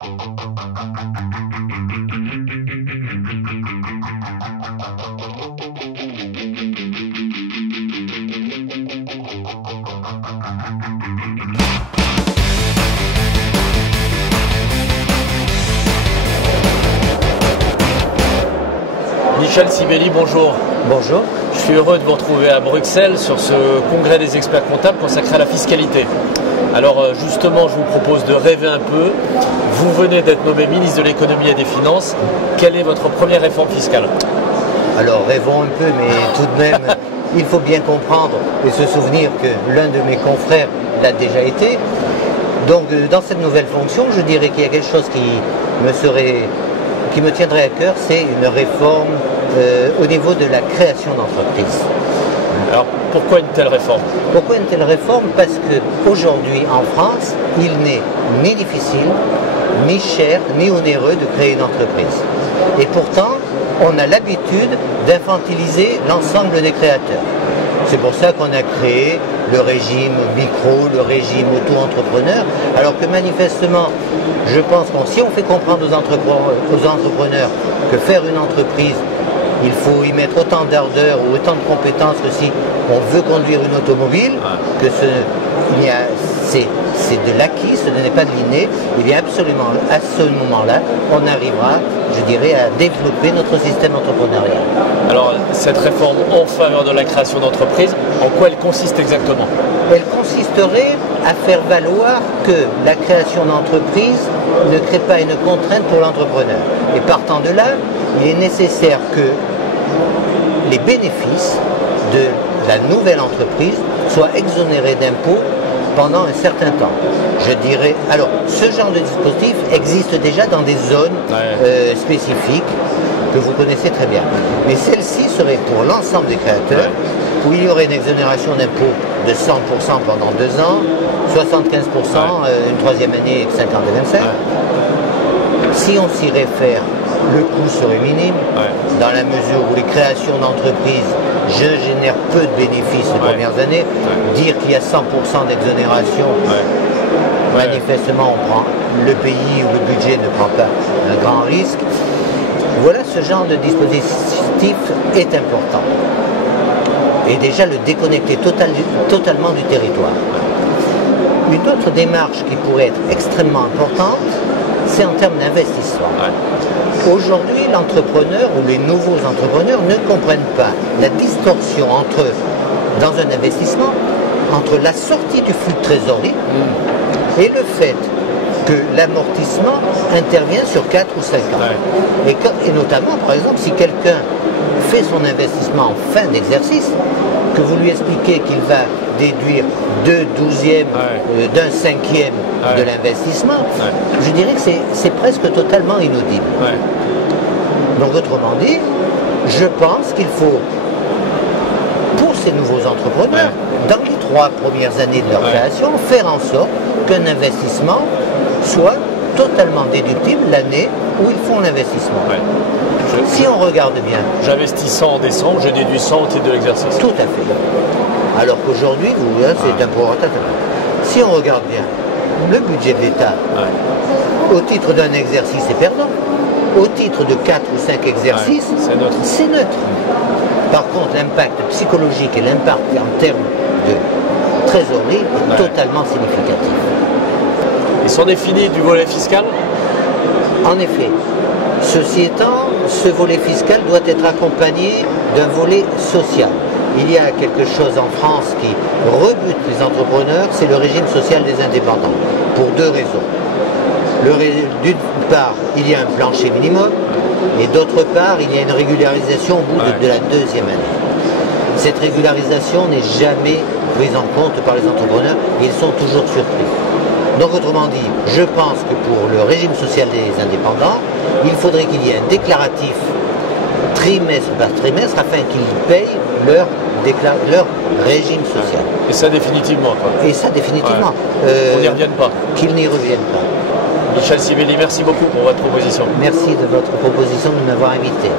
Michel Sibeli, bonjour. Bonjour. Je suis heureux de vous retrouver à Bruxelles sur ce congrès des experts comptables consacré à la fiscalité. Alors justement, je vous propose de rêver un peu. Vous venez d'être nommé ministre de l'économie et des finances. Quelle est votre première réforme fiscale? Alors rêvons un peu, mais tout de même, il faut bien comprendre et se souvenir que l'un de mes confrères l'a déjà été. Donc dans cette nouvelle fonction, je dirais qu'il y a quelque chose qui me tiendrait à cœur, c'est une réforme au niveau de la création d'entreprises. Alors pourquoi une telle réforme? Pourquoi une telle réforme? Parce qu'aujourd'hui en France, il n'est ni difficile, ni cher, ni onéreux de créer une entreprise. Et pourtant, on a l'habitude d'infantiliser l'ensemble des créateurs. C'est pour ça qu'on a créé le régime micro, le régime auto-entrepreneur, alors que manifestement, je pense que si on fait comprendre aux entrepreneurs que faire une entreprise, il faut y mettre autant d'ardeur ou autant de compétences que si on veut conduire une automobile, que c'est de l'acquis, ce n'est pas de l'inné. Il est absolument, à ce moment-là, on arrivera, je dirais, à développer notre système entrepreneurial. Alors, cette réforme en faveur de la création d'entreprises, en quoi elle consiste exactement? Elle consisterait à faire valoir que la création d'entreprise ne crée pas une contrainte pour l'entrepreneur. Et partant de là, il est nécessaire que les bénéfices de la nouvelle entreprise soient exonérés d'impôts pendant un certain temps. Je dirais, alors, ce genre de dispositif existe déjà dans des zones spécifiques que vous connaissez très bien. Mais celle-ci serait pour l'ensemble des créateurs, où il y aurait une exonération d'impôts de 100% pendant 2 ans, 75% une troisième année, 50 et 25. Si on s'y réfère, le coût serait minime, dans la mesure où les créations d'entreprises génèrent peu de bénéfices les premières années. Dire qu'il y a 100% d'exonération, manifestement le pays ou le budget ne prend pas un grand risque. Voilà, ce genre de dispositif est important. Et déjà le déconnecter totalement du territoire. Une autre démarche qui pourrait être extrêmement importante, c'est en termes d'investissement. Aujourd'hui, l'entrepreneur ou les nouveaux entrepreneurs ne comprennent pas la distorsion dans un investissement entre la sortie du flux de trésorerie et le fait que l'amortissement intervient sur 4 ou 5 ans. Et notamment, par exemple, si quelqu'un fait son investissement en fin d'exercice, que vous lui expliquez qu'il va déduire 2/12e d'un 5e de l'investissement, je dirais que c'est presque totalement inaudible. Donc autrement dit, je pense qu'il faut, pour ces nouveaux entrepreneurs, dans les 3 premières années de leur création, faire en sorte qu'un investissement soit totalement déductible l'année où ils font l'investissement. Si on regarde bien... J'investis 100 en décembre, je déduis 100 au titre de l'exercice. Tout à fait. Alors qu'aujourd'hui, c'est un prorata. Si on regarde bien, le budget de l'État, au titre d'un exercice, est perdant. Au titre de 4 ou 5 exercices, c'est neutre. Par contre, l'impact psychologique et l'impact en termes de trésorerie est totalement significatif. Et c'en est fini du volet fiscal? En effet. Ceci étant, ce volet fiscal doit être accompagné d'un volet social. Il y a quelque chose en France qui rebute les entrepreneurs, c'est le régime social des indépendants, pour 2 raisons. D'une part, il y a un plancher minimum, et d'autre part, il y a une régularisation au bout de la 2e année. Cette régularisation n'est jamais prise en compte par les entrepreneurs, ils sont toujours surpris. Donc autrement dit, je pense que pour le régime social des indépendants, il faudrait qu'il y ait un déclaratif trimestre par trimestre afin qu'ils payent leur régime social. Et ça définitivement, quoi. Et ça définitivement. On n'y revienne pas. Qu'ils n'y reviennent pas. Michel Sibeli, merci beaucoup pour votre proposition. Merci de votre proposition de m'avoir invité.